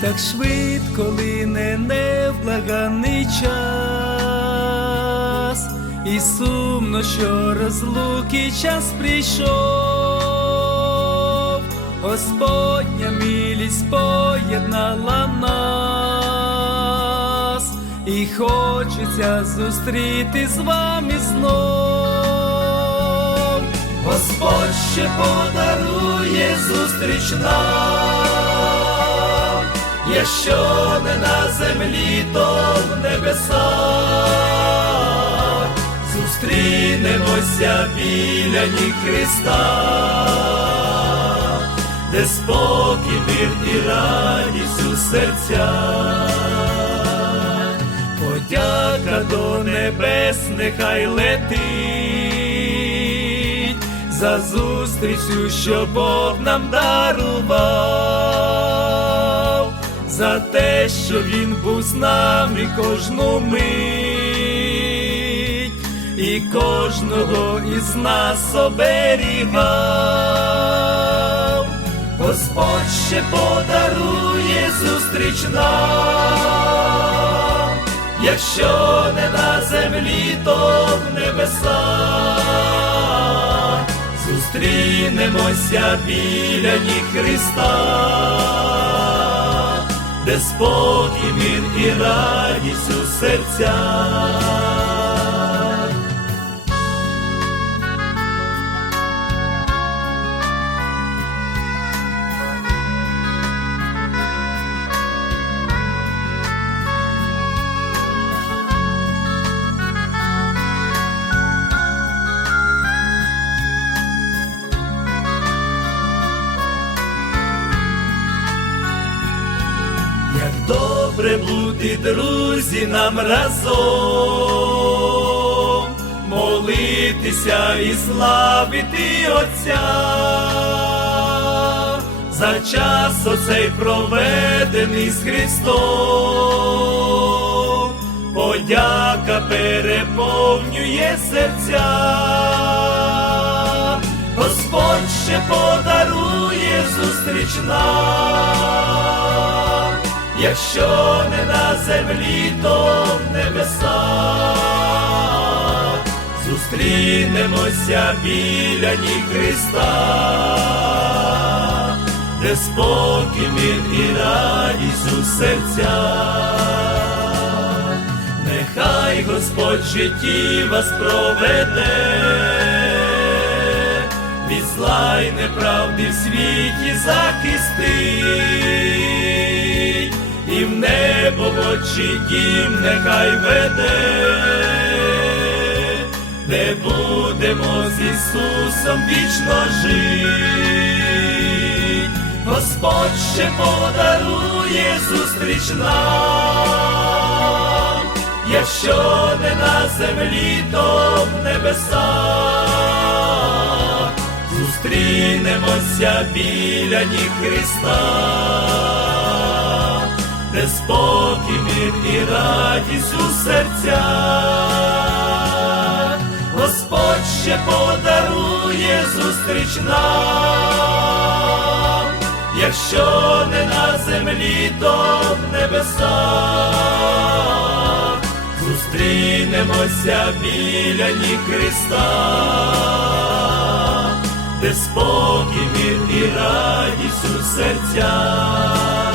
так швидко лине невблаганий час, і сумно, що розлуки час прийшов, Господня милість поєднала нас, і хочеться зустріти з вами знов. Господь ще подарує зустріч нам, якщо не на землі, то в небесах зустрінемося біля ніг Христа, де спокій, мир і радість у серцях. Подяка до небес нехай летить за зустрічю, що Бог нам дарував, за те, що Він був з нами кожну мить, і кожного із нас оберігав. Господь ще подарує зустріч нам, якщо не на землі, то в небесах. Зустрінемося біля ніг Христа, де спокій, мир і радість у серцях. Бути, друзі, нам разом, молитися і славити Отця, за час оцей проведений з Христом, подяка переповнює серця. Господь ще подарує зустріч нам, якщо не на землі, то в небесах. Зустрінемося біля ніг Христа, де спокій, мир і радість у серцях. Нехай Господь житті вас проведе. Від зла й неправди в світі захистить, і в небо в очі дім нехай веде, де будемо з Ісусом вічно жить. Господь ще подарує зустріч нам, якщо не на землі, то в небесах. Зустрінемося біля ніг Христа, де спокій, мир і радість у серцях. Господь ще подарує зустріч нам, якщо не на землі, то в небесах зустрінемося біля ніг Христа, де спокій, мир і радість у серцях.